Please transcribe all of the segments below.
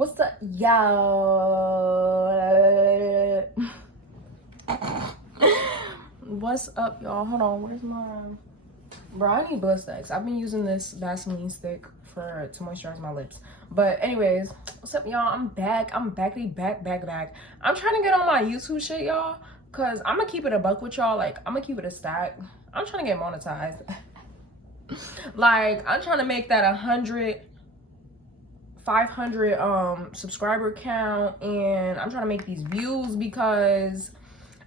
What's the yo? What's up, y'all? Hold on, where's my bro? I need blood stacks. I've been using this Vaseline stick to moisturize my lips. But anyways, what's up, y'all? I'm back. I'm back. I'm trying to get on my YouTube shit, y'all, cause I'm gonna keep it a buck with y'all. Like, I'm gonna keep it a stack. I'm trying to get monetized. Like, I'm trying to make that 500 subscriber count, and I'm trying to make these views because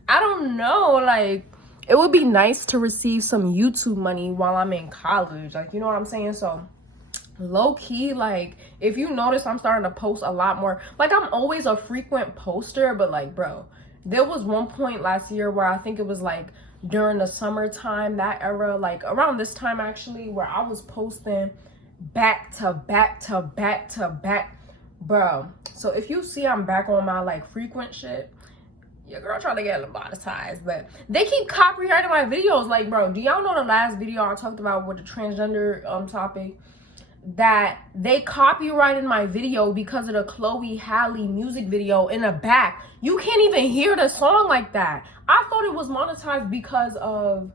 I don't know, like, it would be nice to receive some YouTube money while I'm in college, like, you know what I'm saying? So low key, like, if you notice, I'm starting to post a lot more. Like, I'm always a frequent poster, but like, bro, there was one point last year where I think it was like during the summertime, that era, like around this time actually, where I was posting back to back, bro. So if you see I'm back on my like frequent shit, your girl trying to get monetized, but they keep copyrighting my videos. Like, bro, do y'all know the last video I talked about with the transgender topic, that they copyrighted my video because of the Chloe Halle music video in the back? You can't even hear the song like that. I thought it was monetized because of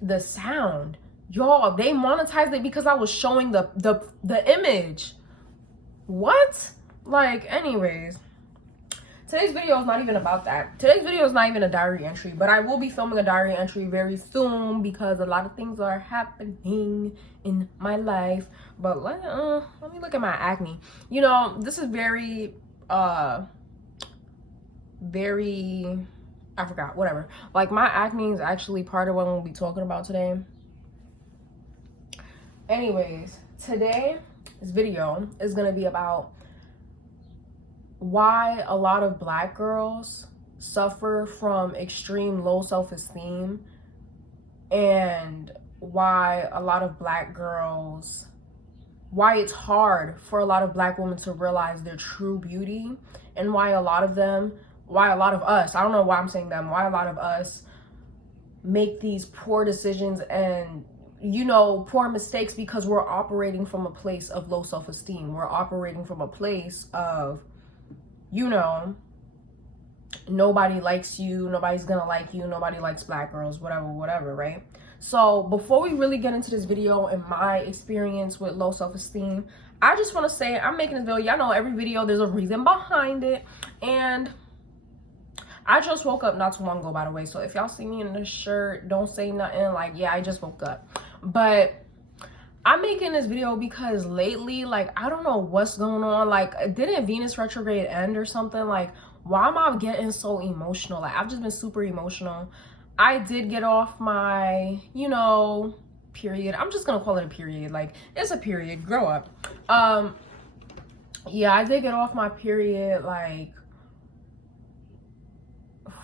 the sound. Y'all, they monetized it because I was showing the image. What? Like, anyways, today's video is not even about that. Today's video is not even a diary entry, but I will be filming a diary entry very soon because a lot of things are happening in my life. But let me look at my acne. You know, this is very I forgot, whatever. Like, my acne is actually part of what we'll be talking about today. Anyways, today's video is gonna be about why a lot of Black girls suffer from extreme low self-esteem, and why a lot of Black girls, why it's hard for a lot of Black women to realize their true beauty, and why a lot of us, I don't know why I'm saying them, why a lot of us make these poor decisions and, you know, poor mistakes because we're operating from a place of low self-esteem. We're operating from a place of, you know, nobody likes you, nobody's gonna like you, nobody likes Black girls, whatever, right? So before we really get into this video and my experience with low self-esteem, I just want to say I'm making this video. Y'all know every video there's a reason behind it, and I just woke up not too long ago, by the way. So if y'all see me in this shirt, don't say nothing like, yeah, I just woke up. But I'm making this video because lately, like, I don't know what's going on. Like, didn't Venus retrograde end or something? Like, why am I getting so emotional? Like, I've just been super emotional. I did get off my, you know, period. I'm just gonna call it a period. Like, it's a period. Grow up. Yeah, I did get off my period like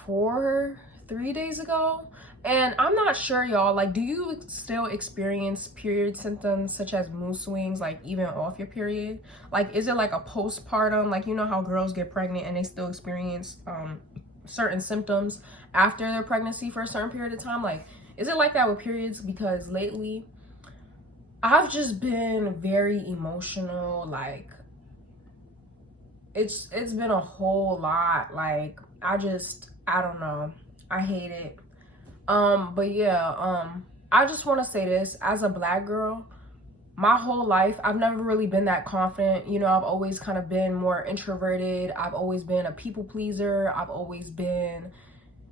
3 days ago. And I'm not sure, y'all, like, do you still experience period symptoms such as mood swings, like, even off your period? Like, is it like a postpartum, like, you know how girls get pregnant and they still experience certain symptoms after their pregnancy for a certain period of time? Like, is it like that with periods? Because lately I've just been very emotional. Like, it's been a whole lot. Like, I don't know, I hate it. But yeah, I just want to say this, as a Black girl, my whole life, I've never really been that confident. You know, I've always kind of been more introverted. I've always been a people pleaser. I've always been,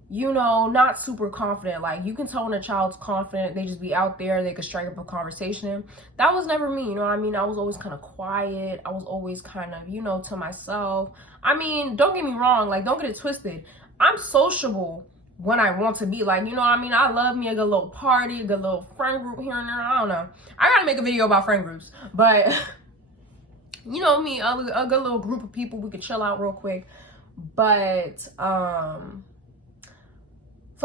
you know, not super confident. Like, you can tell when a child's confident, they just be out there, they could strike up a conversation. That was never me, you know what I mean? I was always kind of quiet. I was always kind of, you know, to myself. I mean, don't get me wrong, like, don't get it twisted. I'm sociable when I want to be, like, you know what I mean? I love me a good little party, a good little friend group here and there. I don't know. I gotta make a video about friend groups, but you know me, a good little group of people, we could chill out real quick. But for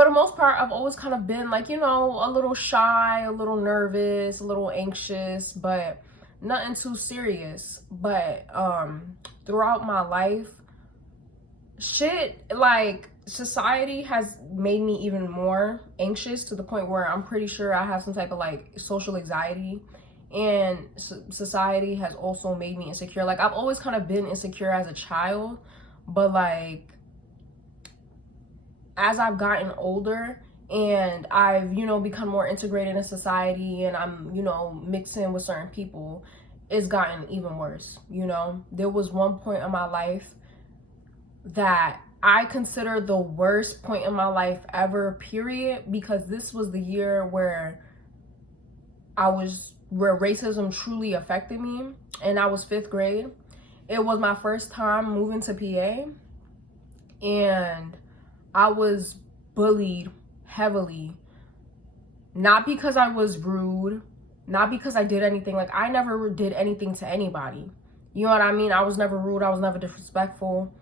the most part, I've always kind of been like, you know, a little shy, a little nervous, a little anxious, but nothing too serious. But throughout my life, shit, like, society has made me even more anxious to the point where I'm pretty sure I have some type of like social anxiety. and society has also made me insecure. Like, I've always kind of been insecure as a child, but like as I've gotten older and I've, become more integrated in society, and I'm, mixing with certain people, it's gotten even worse. There was one point in my life that I consider the worst point in my life ever, period, because this was the year where racism truly affected me, and I was 5th grade. It was my first time moving to PA, and I was bullied heavily. Not because I was rude, not because I did anything. Like, I never did anything to anybody. You know what I mean? I was never rude. I was never disrespectful.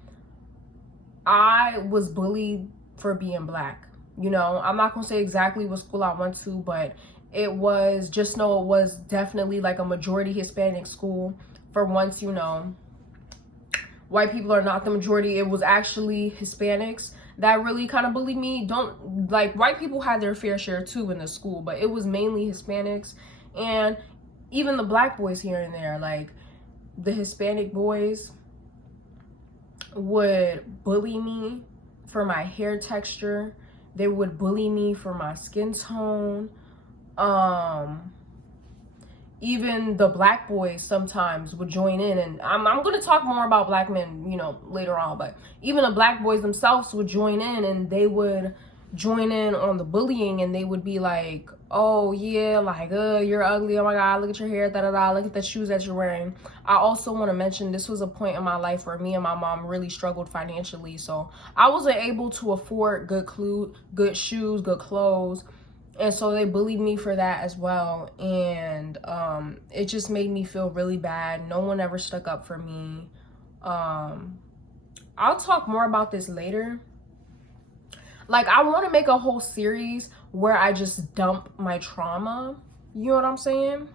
I was bullied for being black. I'm not gonna say exactly what school I went to, but it was, just know it was definitely like a majority Hispanic school. For once, white people are not the majority. It was actually Hispanics that really kind of bullied me. White people had their fair share too in the school, but it was mainly Hispanics, and even the black boys here and there. Like, the Hispanic boys would bully me for my hair texture. They would bully me for my skin tone. Even the black boys sometimes would join in, and I'm going to talk more about black men, later on, but even the black boys themselves would join in, and they would join in on the bullying, and they would be like, oh yeah, like, you're ugly, oh my god, look at your hair, da-da-da, look at the shoes that you're wearing. I also want to mention, this was a point in my life where me and my mom really struggled financially, so I wasn't able to afford good shoes, good clothes. And so they bullied me for that as well. And it just made me feel really bad. No one ever stuck up for me. I'll talk more about this later. Like, I want to make a whole series where I just dump my trauma. You know what I'm saying?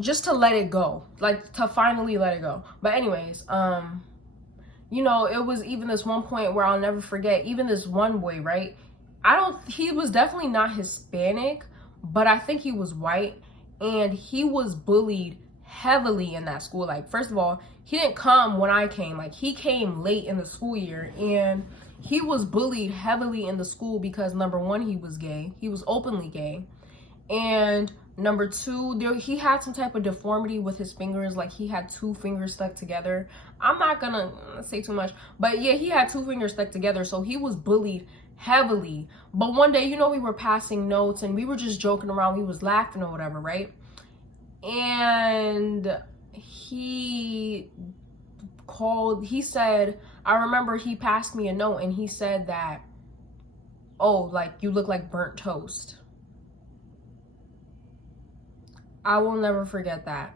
Just to let it go. Like, to finally let it go. But anyways, it was even this one point where I'll never forget. Even this one boy, right? He was definitely not Hispanic, but I think he was white, and he was bullied heavily in that school. Like, first of all, he didn't come when I came. Like, he came late in the school year, and he was bullied heavily in the school because, number one, he was gay. He was openly gay. And number two, he had some type of deformity with his fingers. Like, he had 2 fingers stuck together. I'm not gonna say too much, but yeah, he had 2 fingers stuck together, so he was bullied heavily. But one day, we were passing notes and we were just joking around, we was laughing or whatever, right? And he said, I remember he passed me a note, and he said that, oh, like, you look like burnt toast. I will never forget that.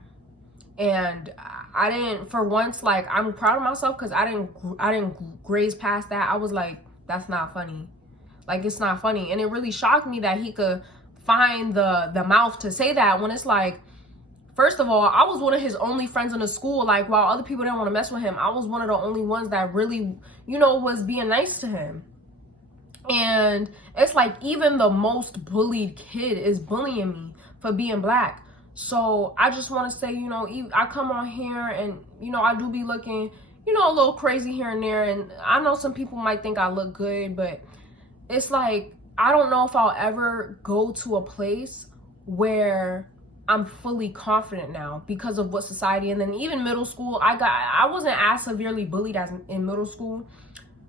And I didn't, for once, like, I'm proud of myself because I didn't graze past that. I was like, that's not funny. Like, it's not funny. And it really shocked me that he could find the mouth to say that, when it's like, first of all, I was one of his only friends in the school. Like, while other people didn't want to mess with him, I was one of the only ones that really, was being nice to him. And it's like, even the most bullied kid is bullying me for being black. So I just want to say, I come on here and, I do be looking, a little crazy here and there. And I know some people might think I look good, but it's like, I don't know if I'll ever go to a place where I'm fully confident now because of what society. And then even middle school, I wasn't as severely bullied as in middle school,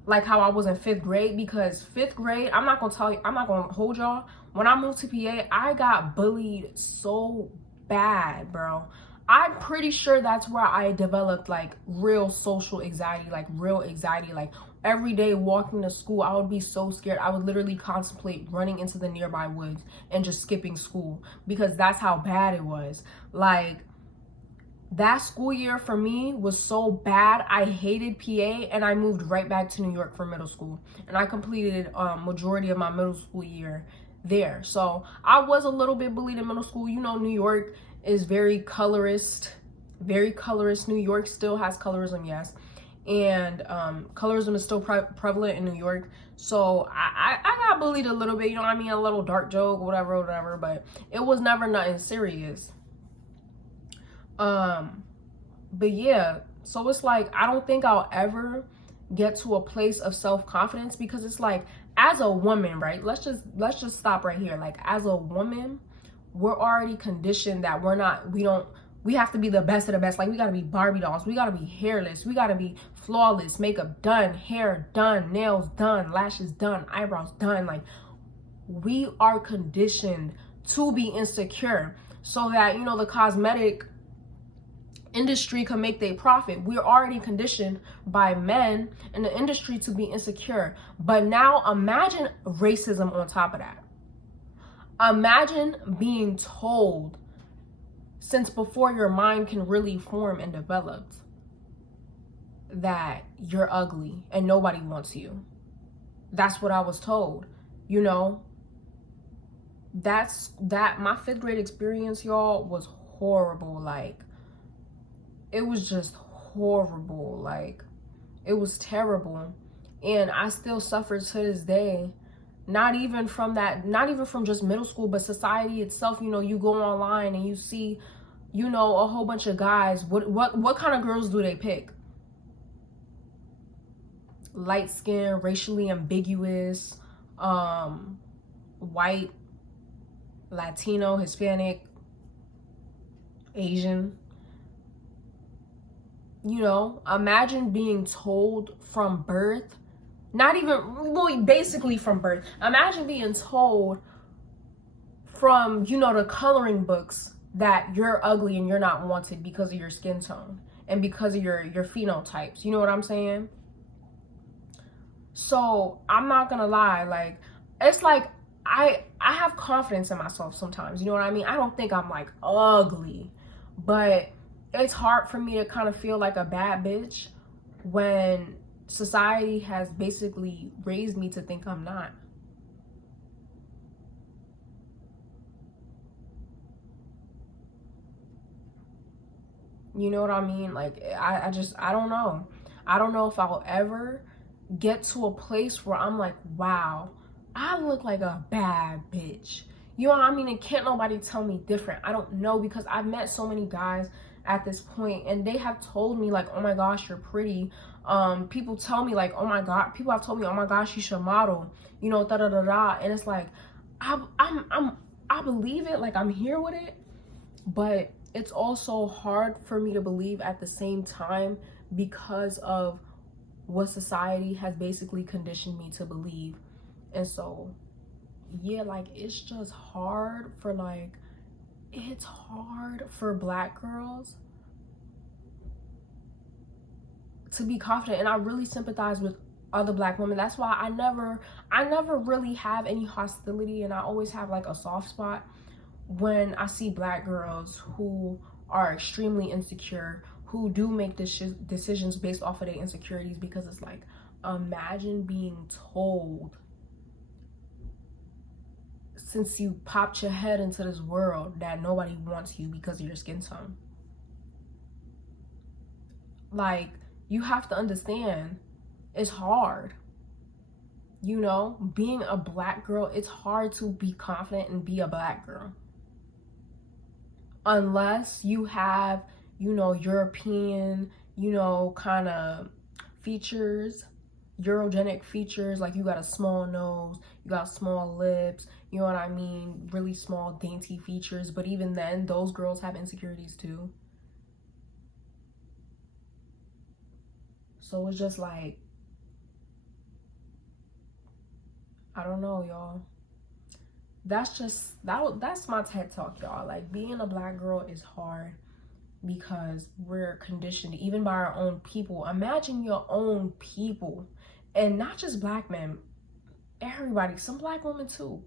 like how I was in 5th grade, because 5th grade, I'm not gonna hold y'all. When I moved to PA, I got bullied so bad, bro. I'm pretty sure that's where I developed like real social anxiety, like real anxiety. Like, every day walking to school, I would be so scared. I would literally contemplate running into the nearby woods and just skipping school, because that's how bad it was. Like, that school year for me was so bad. I hated PA, and I moved right back to New York for middle school, and I completed majority of my middle school year there. So I was a little bit bullied in middle school. New York is very colorist. New York still has colorism, yes. And colorism is still prevalent in New York. So I got bullied a little bit, a little dark joke, whatever, but it was never nothing serious. But yeah, so it's like I don't think I'll ever get to a place of self-confidence, because it's like, as a woman, right? Let's just stop right here. Like, as a woman, we're already conditioned that we have to be the best of the best. Like, we got to be Barbie dolls, we got to be hairless, we got to be flawless, makeup done, hair done, nails done, lashes done, eyebrows done. Like, we are conditioned to be insecure so that, the cosmetic industry can make their profit. We're already conditioned by men in the industry to be insecure. But now imagine racism on top of that. Imagine being told, since before your mind can really form and develop, that you're ugly and nobody wants you. That's what I was told. That my 5th grade experience, y'all, was horrible. Like, it was just horrible. Like, it was terrible. And I still suffer to this day. Not even from just middle school, but society itself. You go online and you see, a whole bunch of guys. What kind of girls do they pick? Light skin, racially ambiguous, white, Latino, Hispanic, Asian. Imagine being told from birth, not even, well, basically from birth. Imagine being told from, the coloring books that you're ugly and you're not wanted because of your skin tone and because of your phenotypes. You know what I'm saying? So I'm not gonna lie, like, it's like I have confidence in myself sometimes. You know what I mean? I don't think I'm like ugly, but it's hard for me to kind of feel like a bad bitch when society has basically raised me to think I'm not. You know what I mean? Like, I don't know. I don't know if I'll ever get to a place where I'm like, wow, I look like a bad bitch. You know what I mean? And can't nobody tell me different. I don't know, because I've met so many guys at this point and they have told me, like, oh my gosh, you're pretty. People tell me, like, oh my god, people have told me, oh my gosh, you should model, da da da da. And it's like, I believe it, like, I'm here with it, but it's also hard for me to believe at the same time because of what society has basically conditioned me to believe. And so, yeah, like, it's just hard for, like, it's hard for Black girls to be confident. And I really sympathize with other Black women. That's why I never really have any hostility, and I always have, like, a soft spot when I see Black girls who are extremely insecure, who do make decisions based off of their insecurities. Because it's like, imagine being told, since you popped your head into this world, that nobody wants you because of your skin tone. Like, you have to understand, it's hard. Being a Black girl, it's hard to be confident and be a Black girl. Unless you have, European, kind of features, Eurogenic features, like you got a small nose, you got small lips, you know what I mean? Really small, dainty features. But even then, those girls have insecurities too. So it's just like, I don't know, y'all. That's my TED talk, y'all. Like, being a Black girl is hard because we're conditioned, even by our own people. Imagine your own people, and not just Black men, everybody, some Black women too.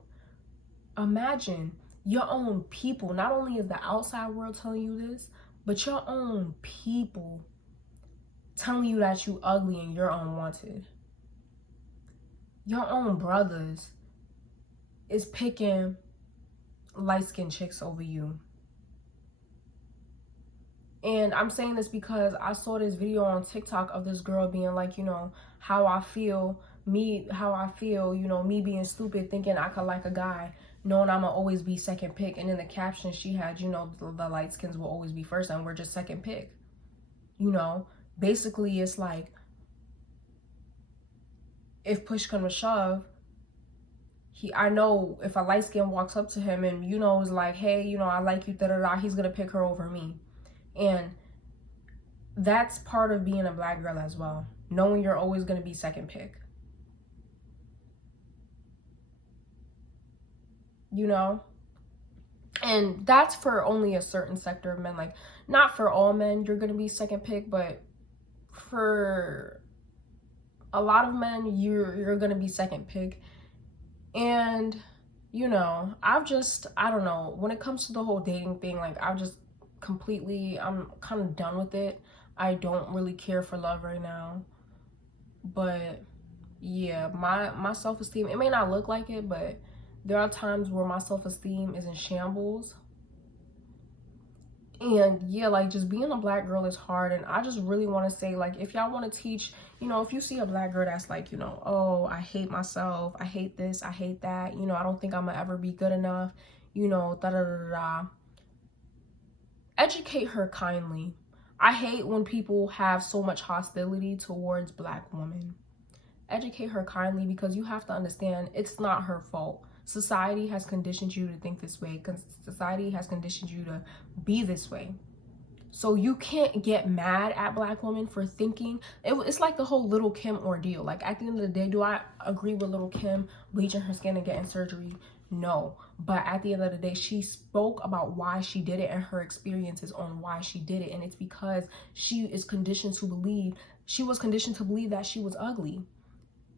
Imagine your own people. Not only is the outside world telling you this, but your own people telling you that you ugly and you're unwanted. Your own brothers is picking light-skinned chicks over you. And I'm saying this because I saw this video on TikTok of this girl being like, how I feel, me being stupid, thinking I could like a guy. knowing I'ma always be second pick. And in the caption she had, you know, the light skins will always be first and we're just second pick. You know, basically it's like, if push comes to shove, I know if a light skin walks up to him and, you know, is like, hey, you know, I like you, da-da-da, he's gonna pick her over me. And that's part of being a black girl as well, knowing you're always gonna be second pick. You know? And that's for only a certain sector of men. Like, not for all men you're gonna be second pick, but for a lot of men you're gonna be second pick. And, you know, I don't know, when it comes to the whole dating thing, like, I'm kind of done with it. I don't really care for love right now. But yeah, my self-esteem, it may not look like it, but there are times where my self-esteem is in shambles. And yeah, like, just being a black girl is hard. And I just really want to say, like, if y'all want to teach, you know, if you see a black girl that's like, you know, oh, I hate myself, I hate this, I hate that, you know, I don't think I'm gonna ever be good enough, you know, da da da da, educate her kindly. I hate when people have so much hostility towards black women. Educate her kindly, because you have to understand it's not her fault. Society has conditioned you to think this way. Society has conditioned you to be this way. So you can't get mad at black women for thinking. It's like the whole Little Kim ordeal. Like, at the end of the day, do I agree with Little Kim bleaching her skin and getting surgery? No. But at the end of the day, she spoke about why she did it and her experiences on why she did it. And it's because she was conditioned to believe that she was ugly.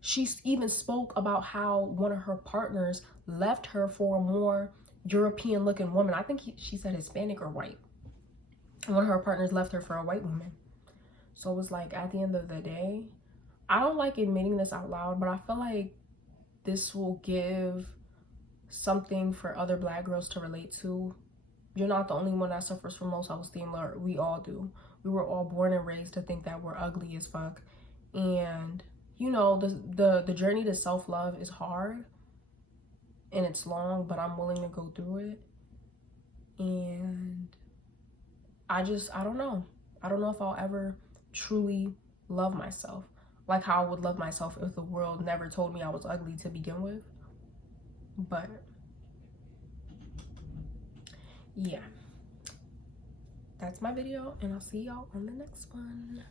She even spoke about how one of her partners left her for a more European looking woman. I think she said Hispanic or white. One of her partners left her for a white woman. So it was like, at the end of the day, I don't like admitting this out loud, but I feel like this will give something for other black girls to relate to. You're not the only one that suffers from low self-esteem. We all do. We were all born and raised to think that we're ugly as fuck. And, you know, the journey to self-love is hard and it's long, but I'm willing to go through it. And I don't know. I don't know if I'll ever truly love myself like how I would love myself if the world never told me I was ugly to begin with. But yeah, that's my video, and I'll see y'all on the next one.